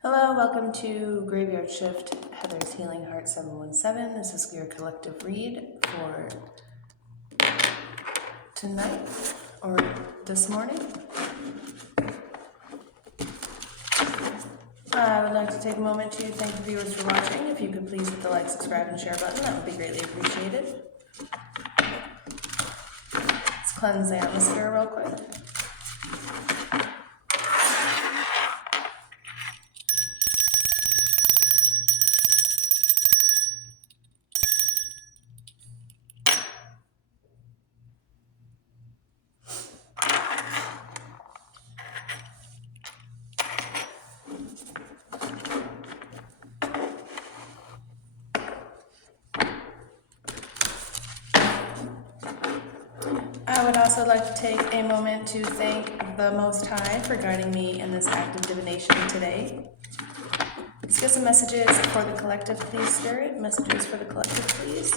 Hello, welcome to Graveyard Shift, Heather's Healing Heart 717. This is your collective read for tonight or this morning. I would like to take a moment to thank the viewers for watching. If you could please hit the like, subscribe, and share button, that would be greatly appreciated. Let's cleanse the atmosphere real quick. I would also like to take a moment to thank the Most High for guiding me in this act of divination today. Let's get some messages for the collective, please, Spirit. Messages for the collective, please.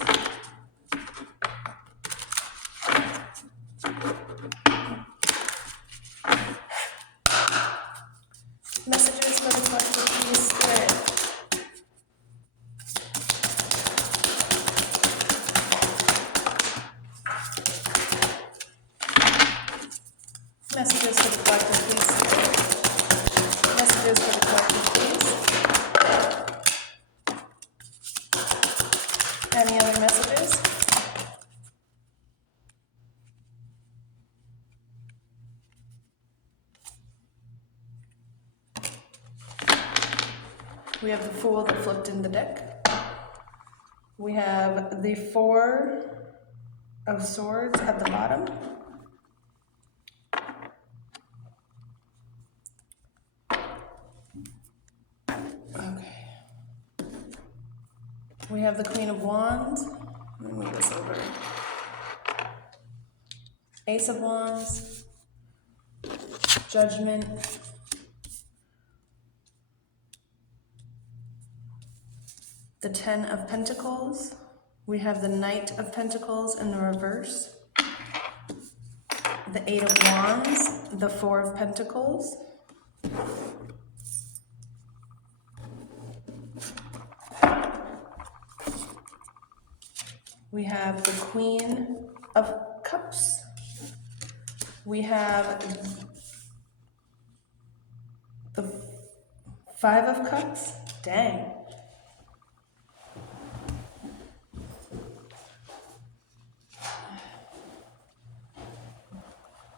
Messages for the collective, please, Spirit. Messages for the collective, please, Spirit. Messages for the collective, please. Any other messages? We have the Fool that flipped in the deck. We have the Four of Swords at the bottom. Okay. We have the Queen of Wands. Let me move this over. Ace of Wands. Judgment. The Ten of Pentacles. We have the Knight of Pentacles in the reverse. The Eight of Wands. The Four of Pentacles. We have the Queen of Cups. We have the Five of Cups. Dang.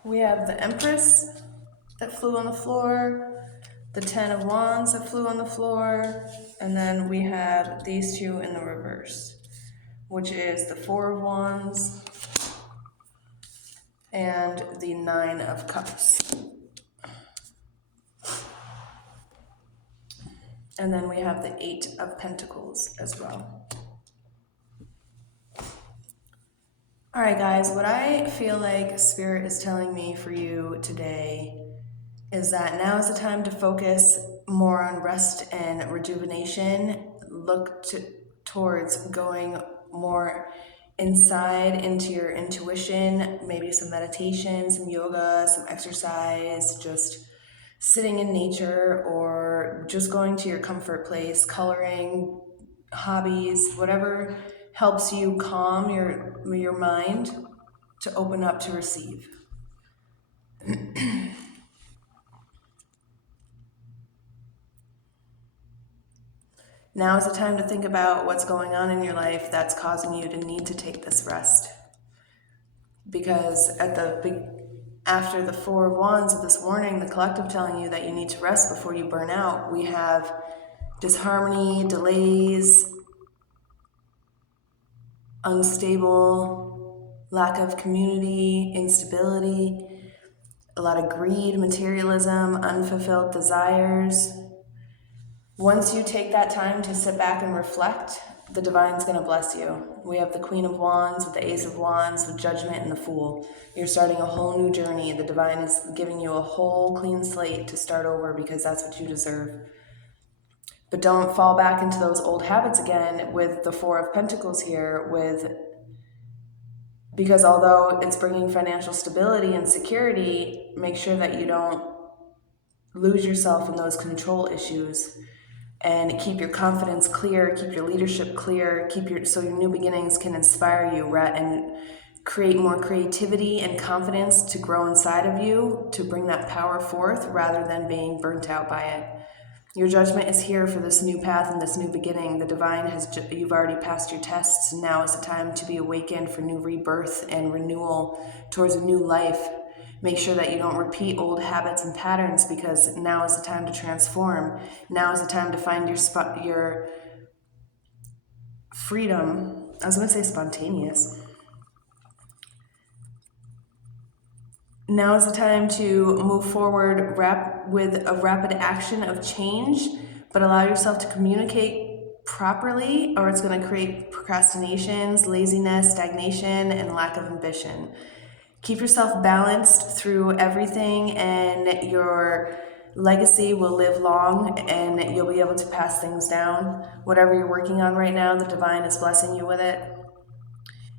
We have the Empress that flew on the floor, the Ten of Wands that flew on the floor, and then we have these two in the reverse, which is the Four of Wands and the Nine of Cups. And then we have the Eight of Pentacles as well. All right, guys, what I feel like Spirit is telling me for you today is that now is the time to focus more on rest and rejuvenation. Look towards going more inside into your intuition, maybe some meditation, some yoga, some exercise, just sitting in nature, or just going to your comfort place, coloring, hobbies, whatever helps you calm your mind to open up to receive. Now is the time to think about what's going on in your life that's causing you to need to take this rest. Because after the Four of Wands of this morning, the collective telling you that you need to rest before you burn out, we have disharmony, delays, unstable, lack of community, instability, a lot of greed, materialism, unfulfilled desires. Once you take that time to sit back and reflect, the divine's going to bless you. We have the Queen of Wands with the Ace of Wands with Judgment and the Fool. You're starting a whole new journey. The divine is giving you a whole clean slate to start over because that's what you deserve. But don't fall back into those old habits again with the Four of Pentacles here, because although it's bringing financial stability and security, make sure that you don't lose yourself in those control issues, and keep your confidence clear, keep your leadership clear, so your new beginnings can inspire you and create more creativity and confidence to grow inside of you, to bring that power forth rather than being burnt out by it. Your judgment is here for this new path and this new beginning. The divine you've already passed your tests. Now is the time to be awakened for new rebirth and renewal towards a new life. Make sure that you don't repeat old habits and patterns, because now is the time to transform. Now is the time to find your freedom. I was going to say spontaneous. Now is the time to move forward with a rapid action of change, but allow yourself to communicate properly, or it's going to create procrastinations, laziness, stagnation, and lack of ambition. Keep yourself balanced through everything, and your legacy will live long, and you'll be able to pass things down. Whatever you're working on right now, the divine is blessing you with it.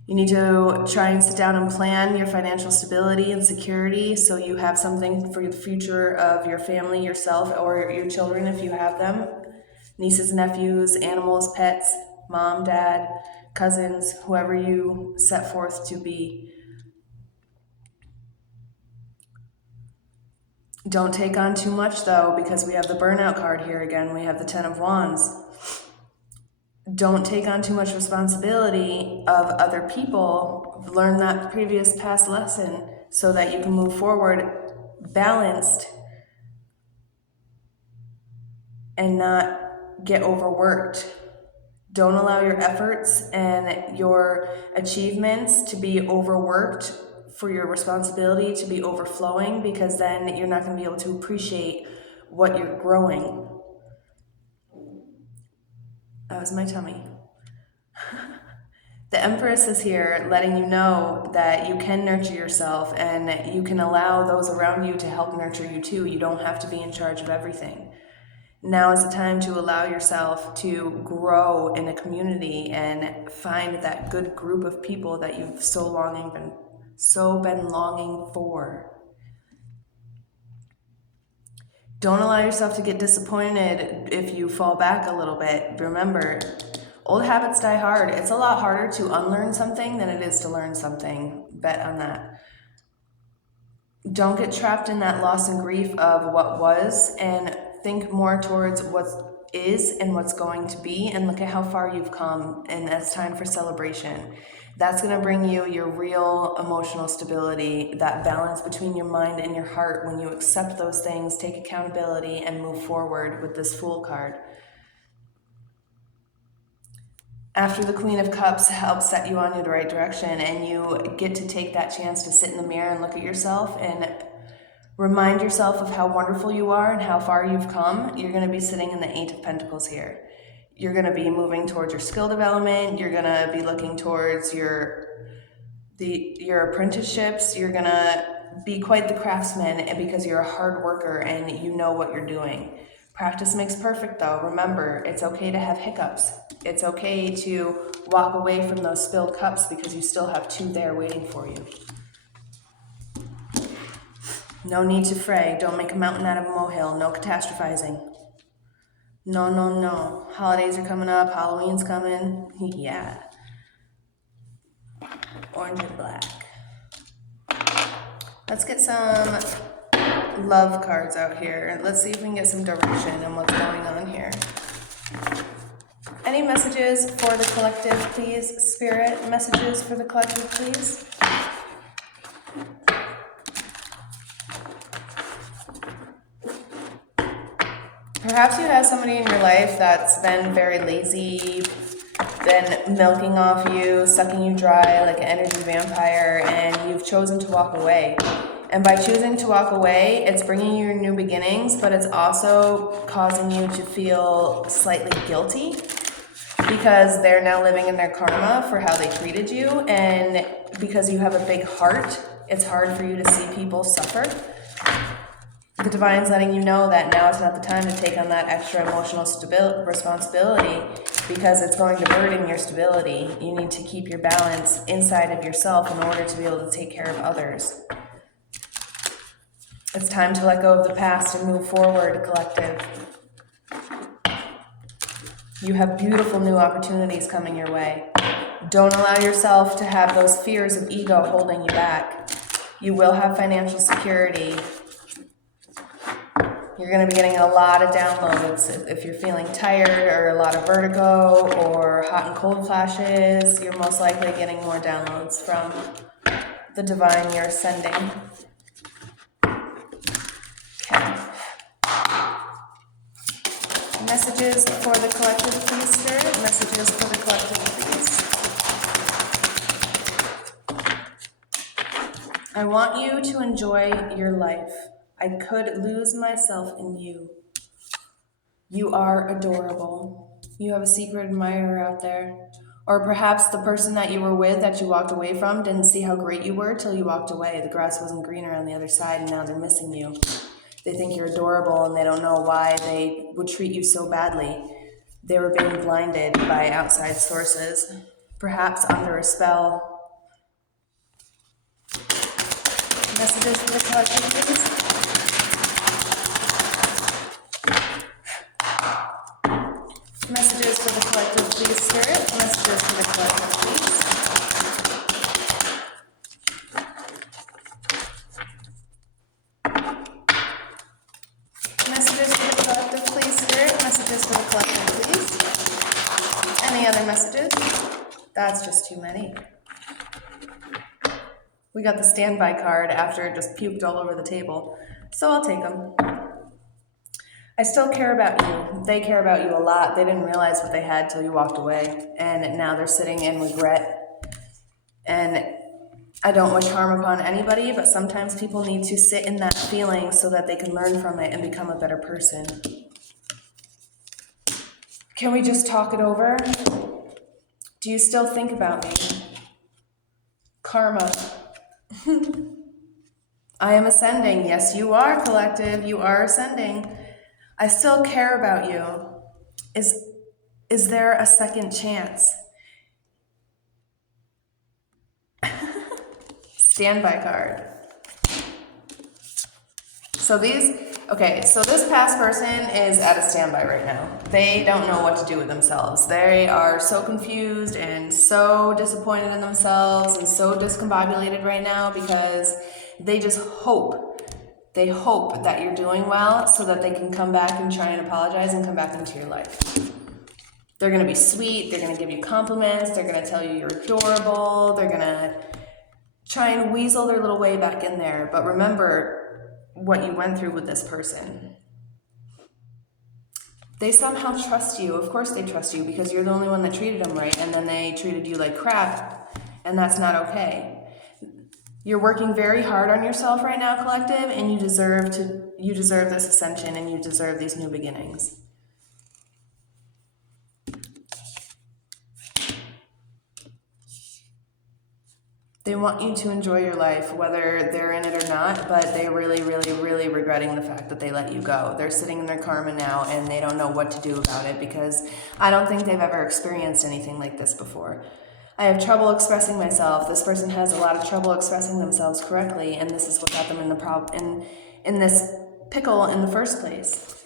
You need to try and sit down and plan your financial stability and security, so you have something for the future of your family, yourself, or your children if you have them. Nieces, nephews, animals, pets, mom, dad, cousins, whoever you set forth to be. Don't take on too much, though, because we have the burnout card here again. We have the 10 of Wands. Don't take on too much responsibility of other people. Learn that previous past lesson so that you can move forward balanced and not get overworked. Don't allow your efforts and your achievements to be overworked, for your responsibility to be overflowing, because then you're not going to be able to appreciate what you're growing. That was my tummy. The Empress is here letting you know that you can nurture yourself, and you can allow those around you to help nurture you too. You don't have to be in charge of everything. Now is the time to allow yourself to grow in a community and find that good group of people that you've been longing for. Don't allow yourself to get disappointed if you fall back a little bit. Remember, old habits die hard. It's a lot harder to unlearn something than it is to learn something. Bet on that. Don't get trapped in that loss and grief of what was, and think more towards what is and what's going to be, and look at how far you've come, and it's time for celebration. That's going to bring you your real emotional stability, that balance between your mind and your heart when you accept those things, take accountability, and move forward with this Fool card. After the Queen of Cups helps set you on the right direction, and you get to take that chance to sit in the mirror and look at yourself and remind yourself of how wonderful you are and how far you've come, you're going to be sitting in the 8 of Pentacles here. You're going to be moving towards your skill development. You're going to be looking towards your apprenticeships. You're going to be quite the craftsman, because you're a hard worker and you know what you're doing. Practice makes perfect, though. Remember, it's okay to have hiccups. It's okay to walk away from those spilled cups, because you still have 2 there waiting for you. No need to fray. Don't make a mountain out of a molehill. No catastrophizing. No, no, no. Holidays are coming up. Halloween's coming. Yeah. Orange and black. Let's get some love cards out here. Let's see if we can get some direction on what's going on here. Any messages for the collective, please? Spirit, messages for the collective, please? Perhaps you have somebody in your life that's been very lazy, been milking off you, sucking you dry like an energy vampire, and you've chosen to walk away. And by choosing to walk away, it's bringing you new beginnings, but it's also causing you to feel slightly guilty, because they're now living in their karma for how they treated you. And because you have a big heart, it's hard for you to see people suffer. The Divine's letting you know that now is not the time to take on that extra emotional responsibility, because it's going to burden your stability. You need to keep your balance inside of yourself in order to be able to take care of others. It's time to let go of the past and move forward, collective. You have beautiful new opportunities coming your way. Don't allow yourself to have those fears of ego holding you back. You will have financial security. You're going to be getting a lot of downloads. If you're feeling tired or a lot of vertigo or hot and cold flashes, you're most likely getting more downloads from the divine you're ascending. Okay. Messages for the collective, please, Spirit. Messages for the collective, please. I want you to enjoy your life. I could lose myself in you. You are adorable. You have a secret admirer out there. Or perhaps the person that you were with that you walked away from didn't see how great you were till you walked away. The grass wasn't greener on the other side and now they're missing you. They think you're adorable and they don't know why they would treat you so badly. They were being blinded by outside sources, perhaps under a spell. Messages for the collective, please. Messages for the collective, please, Spirit. Messages for the collective, please. Messages for the collective, please, Spirit. Messages for the collective, please. Any other messages? That's just too many. We got the standby card after it just puked all over the table, so I'll take them. I still care about you. They care about you a lot. They didn't realize what they had till you walked away, and now they're sitting in regret. And I don't wish harm upon anybody, but sometimes people need to sit in that feeling so that they can learn from it and become a better person. Can we just talk it over? Do you still think about me? Karma. I am ascending. Yes, you are, collective. You are ascending. I still care about you. Is there a second chance? Standby card. So this past person is at a standby right now. They don't know what to do with themselves. They are so confused and so disappointed in themselves and so discombobulated right now because they just hope. They hope that you're doing well so that they can come back and try and apologize and come back into your life. They're going to be sweet. They're going to give you compliments. They're going to tell you you're adorable. They're going to try and weasel their little way back in there. But remember what you went through with this person. They somehow trust you. Of course they trust you because you're the only one that treated them right, and then they treated you like crap, and that's not okay. You're working very hard on yourself right now, collective, and you deserve this ascension and you deserve these new beginnings. They want you to enjoy your life, whether they're in it or not, but they're really, really, really regretting the fact that they let you go. They're sitting in their karma now, and they don't know what to do about it because I don't think they've ever experienced anything like this before. I have trouble expressing myself. This person has a lot of trouble expressing themselves correctly, and this is what got them in this pickle in the first place.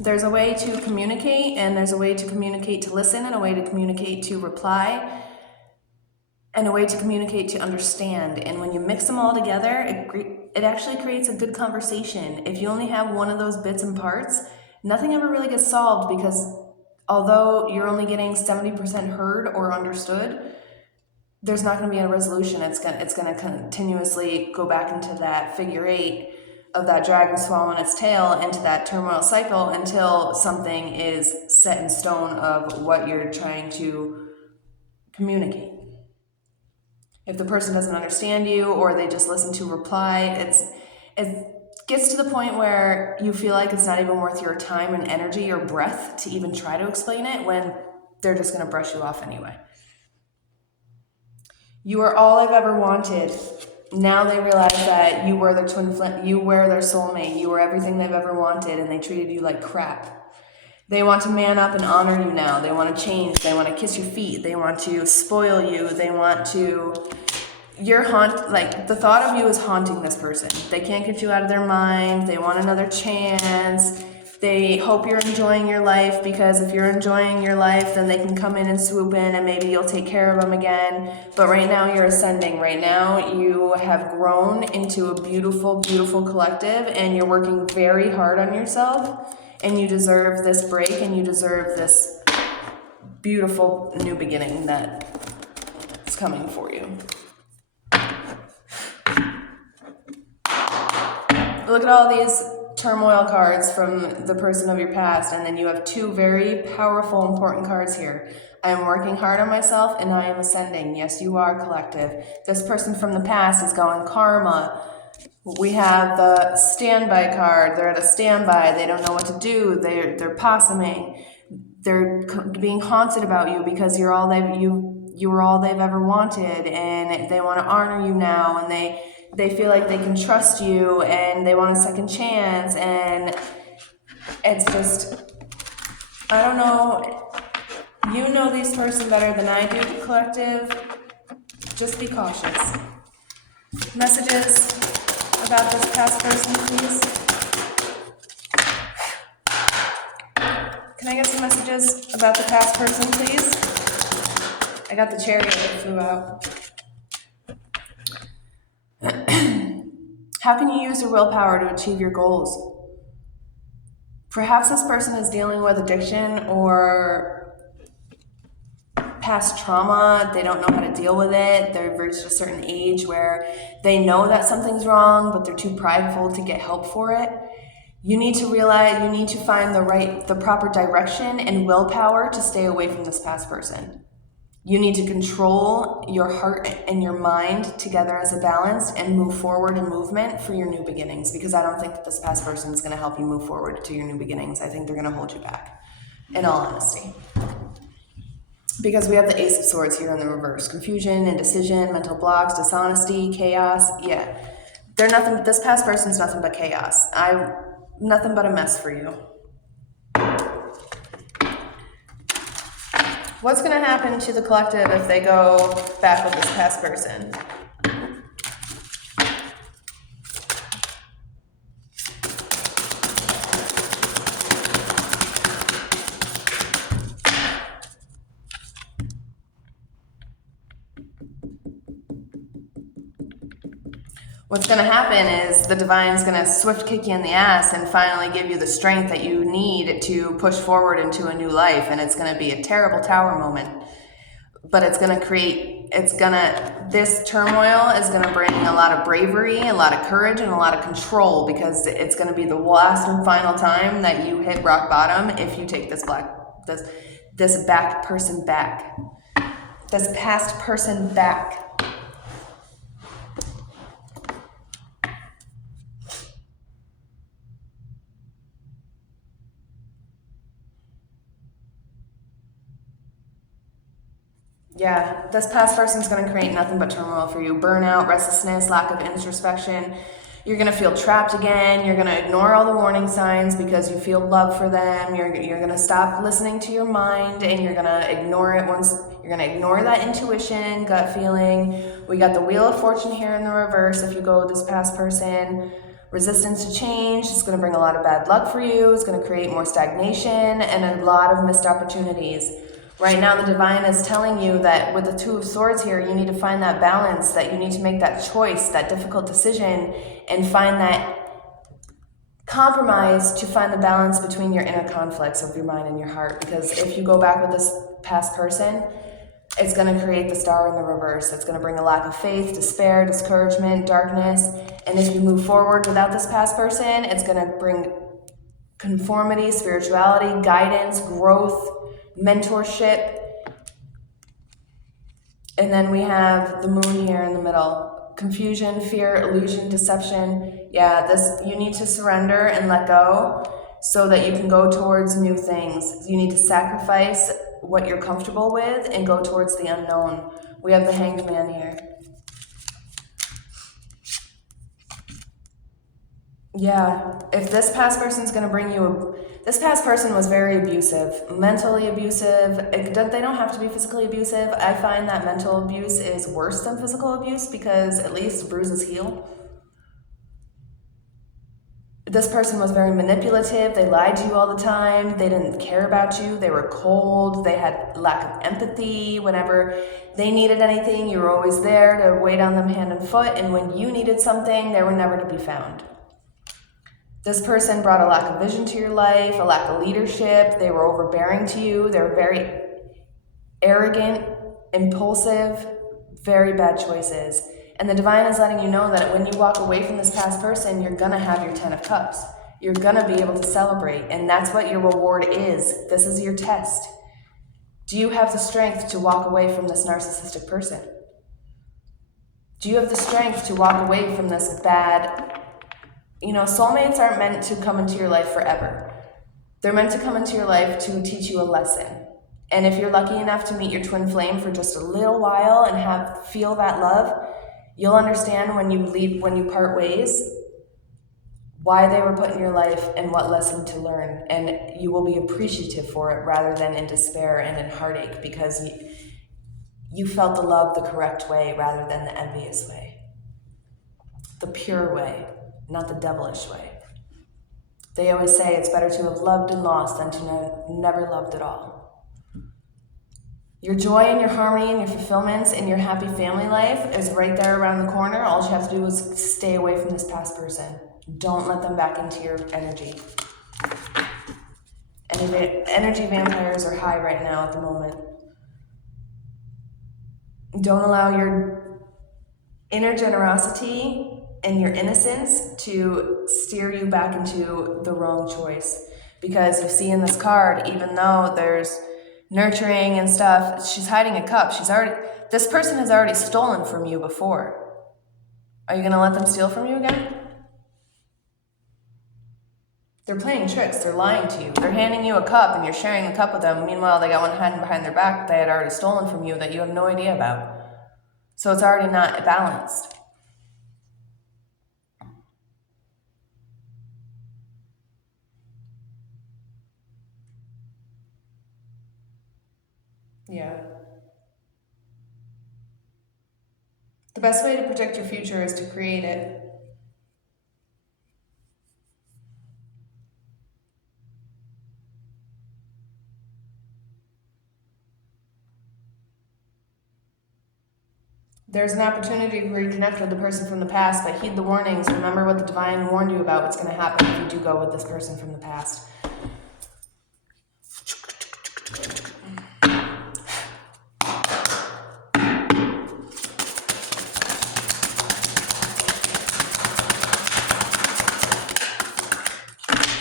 There's a way to communicate, and there's a way to communicate to listen, and a way to communicate to reply, and a way to communicate to understand. And when you mix them all together, it actually creates a good conversation. If you only have one of those bits and parts, nothing ever really gets solved because although you're only getting 70% heard or understood, there's not going to be a resolution. It's going to continuously go back into that figure eight of that dragon swallowing its tail into that turmoil cycle until something is set in stone of what you're trying to communicate. If the person doesn't understand you or they just listen to reply, it gets to the point where you feel like it's not even worth your time and energy or breath to even try to explain it when they're just going to brush you off anyway. You are all I've ever wanted. Now they realize that you were their twin flame, you were their soulmate, you were everything they've ever wanted, and they treated you like crap. They want to man up and honor you now. They want to change. They want to kiss your feet. They want to spoil you. They want to like the thought of you is haunting this person. They can't get you out of their mind. They want another chance. They hope you're enjoying your life, because if you're enjoying your life, then they can come in and swoop in and maybe you'll take care of them again. But right now you're ascending. Right now you have grown into a beautiful, beautiful collective, and you're working very hard on yourself, and you deserve this break, and you deserve this beautiful new beginning that is coming for you. Look at all these turmoil cards from the person of your past, and then you have two very powerful, important cards here. I am working hard on myself, and I am ascending. Yes, you are, collective. This person from the past is going karma. We have the standby card. They're at a standby. They don't know what to do. They're possuming. They're being haunted about you because you were all they've ever wanted, and they want to honor you now, and they feel like they can trust you, and they want a second chance, and it's just, I don't know, you know this person better than I do, collective. Just be cautious. Messages about this past person, please. Can I get some messages about the past person, please? I got the chariot that flew out. How can you use your willpower to achieve your goals? Perhaps this person is dealing with addiction or past trauma. They don't know how to deal with it. They've reached a certain age where they know that something's wrong, but they're too prideful to get help for it. You need to realize you need to find the proper direction and willpower to stay away from this past person. You need to control your heart and your mind together as a balance and move forward in movement for your new beginnings, because I don't think that this past person is going to help you move forward to your new beginnings. I think they're going to hold you back, in all honesty. Because we have the Ace of Swords here in the reverse. Confusion, indecision, mental blocks, dishonesty, chaos. Yeah. This past person's nothing but chaos. Nothing but a mess for you. What's going to happen to the collective if they go back with this past person? What's going to happen is the divine's going to swift kick you in the ass and finally give you the strength that you need to push forward into a new life. And it's going to be a terrible tower moment. But this turmoil is going to bring a lot of bravery, a lot of courage, and a lot of control, because it's going to be the last and final time that you hit rock bottom if you take this back person back. This past person back. Yeah, this past person's going to create nothing but turmoil for you. Burnout, restlessness, lack of introspection. You're going to feel trapped again. You're going to ignore all the warning signs because you feel love for them. You're going to stop listening to your mind, and you're going to ignore it you're going to ignore that intuition, gut feeling. We got the Wheel of Fortune here in the reverse if you go with this past person. Resistance to change. It's going to bring a lot of bad luck for you. It's going to create more stagnation and a lot of missed opportunities. Right now, the divine is telling you that with the Two of Swords here, you need to find that balance, that you need to make that choice, that difficult decision, and find that compromise to find the balance between your inner conflicts of your mind and your heart. Because if you go back with this past person, it's going to create the Star in the reverse. It's going to bring a lack of faith, despair, discouragement, darkness. And if you move forward without this past person, it's going to bring conformity, spirituality, guidance, growth, mentorship. And then we have the Moon here in the middle. Confusion, fear, illusion, deception. Yeah, you need to surrender and let go so that you can go towards new things. You need to sacrifice what you're comfortable with and go towards the unknown. We have the Hanged Man here. Yeah, if this past person's going to bring you This past person was very abusive, mentally abusive. They don't have to be physically abusive. I find that mental abuse is worse than physical abuse because at least bruises heal. This person was very manipulative. They lied to you all the time. They didn't care about you. They were cold. They had lack of empathy. Whenever they needed anything, you were always there to wait on them hand and foot. And when you needed something, they were never to be found. This person brought a lack of vision to your life, a lack of leadership. They were overbearing to you. They were very arrogant, impulsive, very bad choices. And the divine is letting you know that when you walk away from this past person, you're gonna have your 10 of Cups. You're gonna be able to celebrate, and that's what your reward is. This is your test. Do you have the strength to walk away from this narcissistic person? Do you have the strength to walk away from this bad... soulmates aren't meant to come into your life forever. They're meant to come into your life to teach you a lesson. And if you're lucky enough to meet your twin flame for just a little while and feel that love, you'll understand when you part ways, why they were put in your life and what lesson to learn. And you will be appreciative for it rather than in despair and in heartache, because you felt the love the correct way rather than the envious way. The pure way, not the devilish way. They always say it's better to have loved and lost than to never loved at all. Your joy and your harmony and your fulfillments and your happy family life is right there around the corner. All you have to do is stay away from this past person. Don't let them back into your energy. Energy vampires are high right now at the moment. Don't allow your inner generosity and your innocence to steer you back into the wrong choice. Because you see in this card, even though there's nurturing and stuff, she's hiding a cup. This person has already stolen from you before. Are you going to let them steal from you again? They're playing tricks. They're lying to you. They're handing you a cup and you're sharing the cup with them. Meanwhile, they got one hand behind their back that they had already stolen from you that you have no idea about. So it's already not balanced. Yeah. The best way to protect your future is to create it. There's an opportunity to reconnect with the person from the past, but heed the warnings. Remember what the divine warned you about what's going to happen if you do go with this person from the past.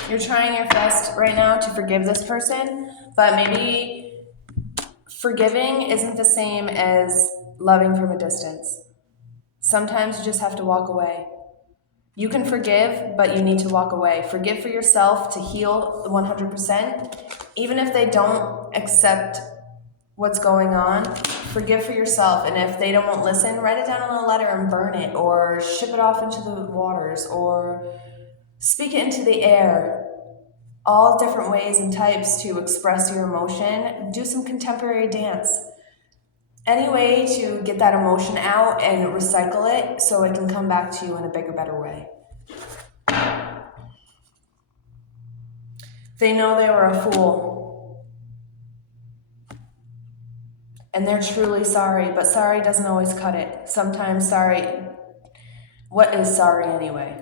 You're trying your best right now to forgive this person, but maybe forgiving isn't the same as loving from a distance. Sometimes you just have to walk away. You can forgive, but you need to walk away. Forgive for yourself to heal 100%. Even if they don't accept what's going on, forgive for yourself. And if they don't listen, write it down on a letter and burn it, or ship it off into the waters, or speak it into the air. All different ways and types to express your emotion. Do some contemporary dance. Any way to get that emotion out and recycle it so it can come back to you in a bigger, better way. They know they were a fool. And they're truly sorry, but sorry doesn't always cut it. Sometimes sorry... What is sorry anyway?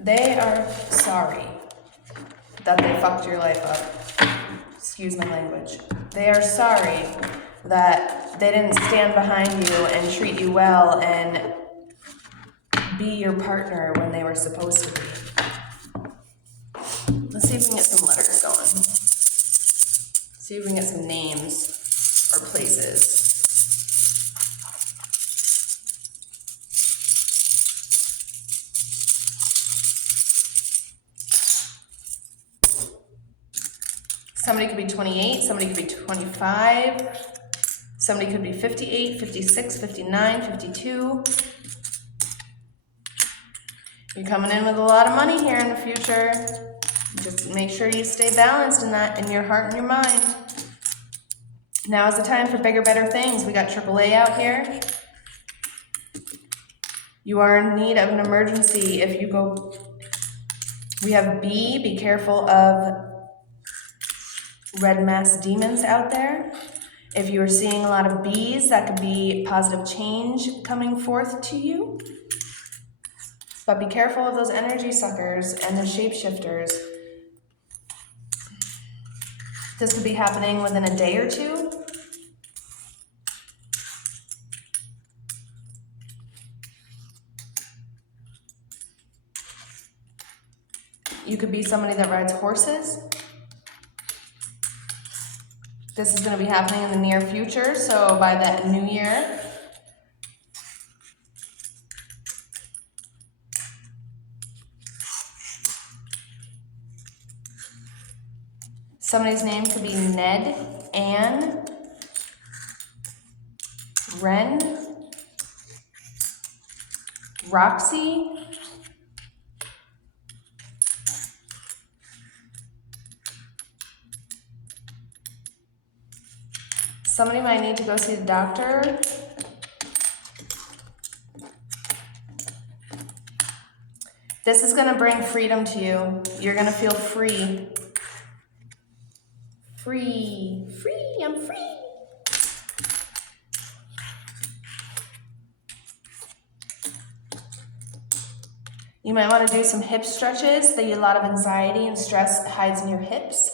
They are sorry that they fucked your life up. Excuse my language. They are sorry that they didn't stand behind you and treat you well and be your partner when they were supposed to be. Let's see if we can get some letters going. See if we can get some names or places. Somebody could be 28, somebody could be 25, somebody could be 58, 56, 59, 52. You're coming in with a lot of money here in the future. Just make sure you stay balanced in that, in your heart and your mind. Now is the time for bigger, better things. We got AAA out here. You are in need of an emergency. If you go, we have B, be careful of red mass demons out there. If you are seeing a lot of B's, that could be positive change coming forth to you. But be careful of those energy suckers and the shapeshifters. This could be happening within a day or two. You could be somebody that rides horses. This is going to be happening in the near future, so by that new year. Somebody's name could be Ned, Anne, Ren, Roxy, somebody might need to go see the doctor. This is going to bring freedom to you. You're going to feel free. Free, I'm free. You might want to do some hip stretches. A lot of anxiety and stress hides in your hips.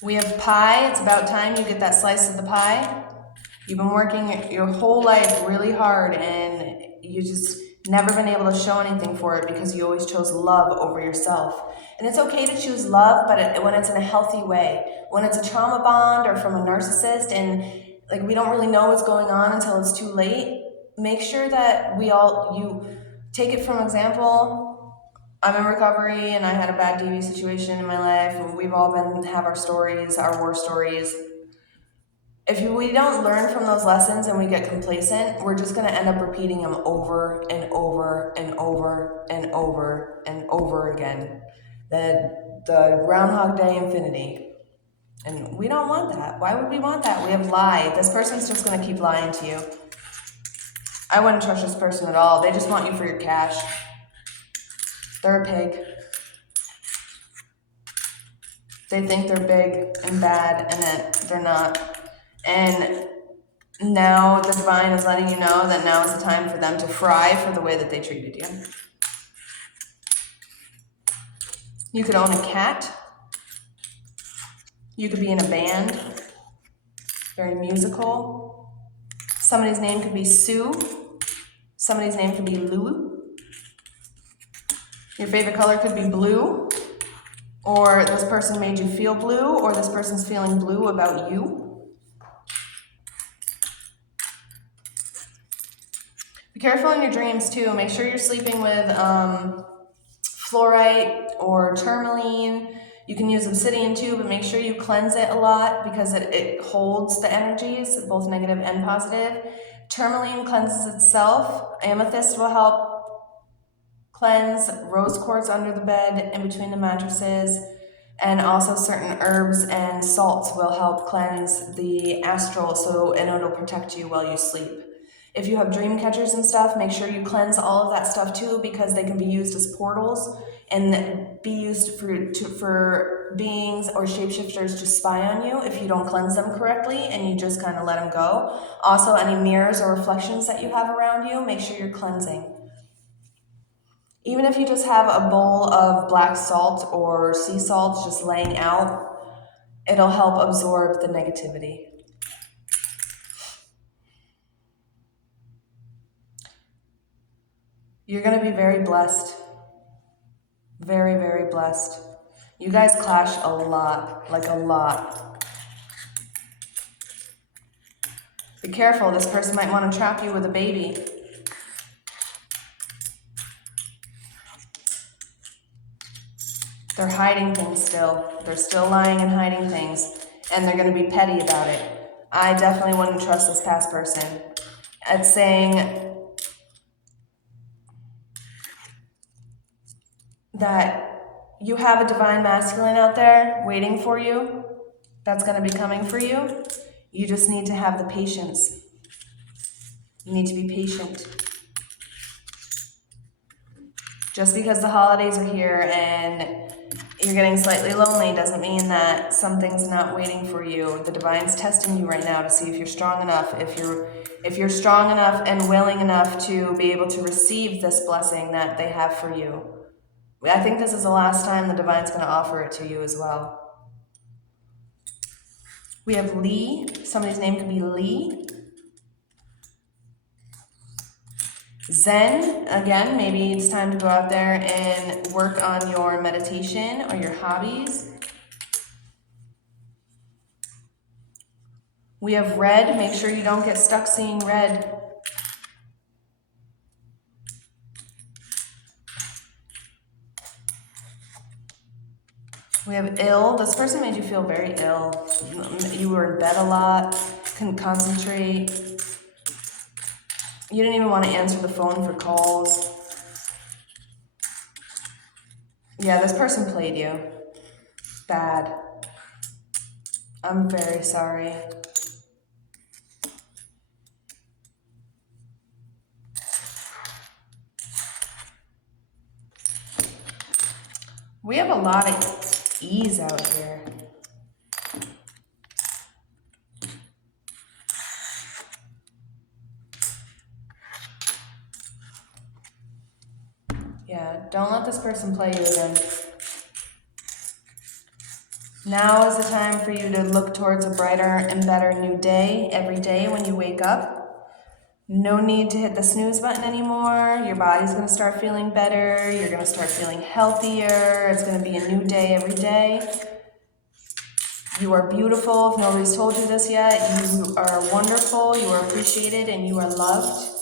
We have pie. It's about time you get that slice of the pie. You've been working your whole life really hard and you just never been able to show anything for it because you always chose love over yourself. And it's okay to choose love, but when it's in a healthy way. When it's a trauma bond or from a narcissist and like we don't really know what's going on until it's too late, make sure that you take it from example. I'm in recovery and I had a bad DV situation in my life and we've all have our stories, our war stories. If we don't learn from those lessons and we get complacent, we're just going to end up repeating them over and over and over and over and over again. The Groundhog Day infinity. And we don't want that. Why would we want that? We have lied. This person's just going to keep lying to you. I wouldn't trust this person at all. They just want you for your cash. They're a pig. They think they're big and bad and that they're not. And now the divine is letting you know that now is the time for them to fry for the way that they treated you. You could own a cat. You could be in a band, very musical. Somebody's name could be Sue. Somebody's name could be Lou. Your favorite color could be blue, or this person made you feel blue, or this person's feeling blue about you. Be careful in your dreams too. Make sure you're sleeping with fluorite or tourmaline. You can use obsidian too, but make sure you cleanse it a lot because it holds the energies, both negative and positive. Tourmaline cleanses itself. Amethyst will help cleanse. Rose quartz under the bed, in between the mattresses. And also certain herbs and salts will help cleanse the astral, and it'll protect you while you sleep. If you have dream catchers and stuff, make sure you cleanse all of that stuff too, because they can be used as portals and be used for beings or shapeshifters to spy on you if you don't cleanse them correctly and you just kind of let them go. Also, any mirrors or reflections that you have around you, make sure you're cleansing. Even if you just have a bowl of black salt or sea salt just laying out, it'll help absorb the negativity. You're going to be very blessed. Very, very blessed. You guys clash a lot, like a lot. Be careful, this person might want to trap you with a baby. They're hiding things still. They're still lying and hiding things, and they're going to be petty about it. I definitely wouldn't trust this past person. It's saying that you have a divine masculine out there waiting for you that's going to be coming for you. You just need to have the patience. You need to be patient. Just because the holidays are here and you're getting slightly lonely doesn't mean that something's not waiting for you. The divine's testing you right now to see if you're strong enough, if you're strong enough and willing enough to be able to receive this blessing that they have for you. I think this is the last time the divine's going to offer it to you as well. We have Lee. Somebody's name could be Lee. Zen, again, maybe it's time to go out there and work on your meditation or your hobbies. We have red. Make sure you don't get stuck seeing red. We have ill. This person made you feel very ill. You were in bed a lot, couldn't concentrate. You didn't even want to answer the phone for calls. Yeah, this person played you. Bad. I'm very sorry. We have a lot of ease out here. Yeah, don't let this person play you again. Now is the time for you to look towards a brighter and better new day every day when you wake up. No need to hit the snooze button anymore. Your body's going to start feeling better. You're going to start feeling healthier. It's going to be a new day every day. You are beautiful. If nobody's told you this yet, you are wonderful. You are appreciated and you are loved.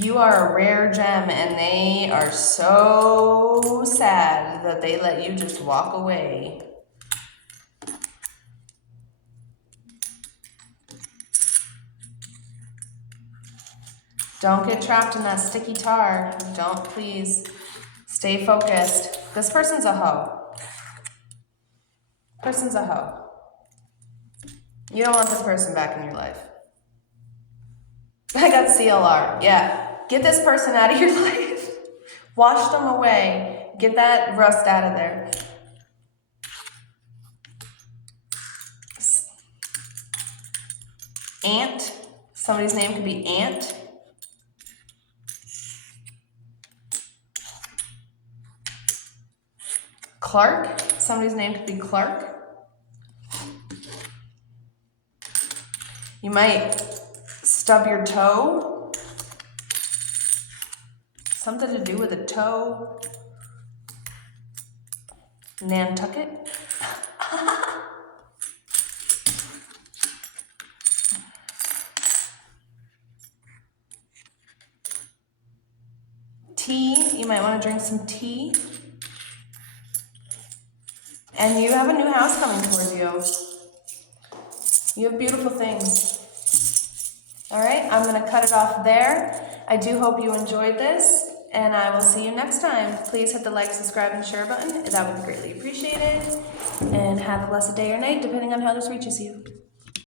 You are a rare gem and they are so sad that they let you just walk away. Don't get trapped in that sticky tar. Don't, please. Stay focused. This person's a hoe. Person's a hoe. You don't want this person back in your life. I got CLR. Yeah. Get this person out of your life. Wash them away. Get that rust out of there. Ant. Somebody's name could be Ant. Clark. Somebody's name could be Clark. You might stub your toe. Something to do with a toe. Nantucket. Tea. You might want to drink some tea. And you have a new house coming towards you. You have beautiful things. All right, I'm going to cut it off there. I do hope you enjoyed this, and I will see you next time. Please hit the like, subscribe, and share button. That would be greatly appreciated. And have a blessed day or night, depending on how this reaches you.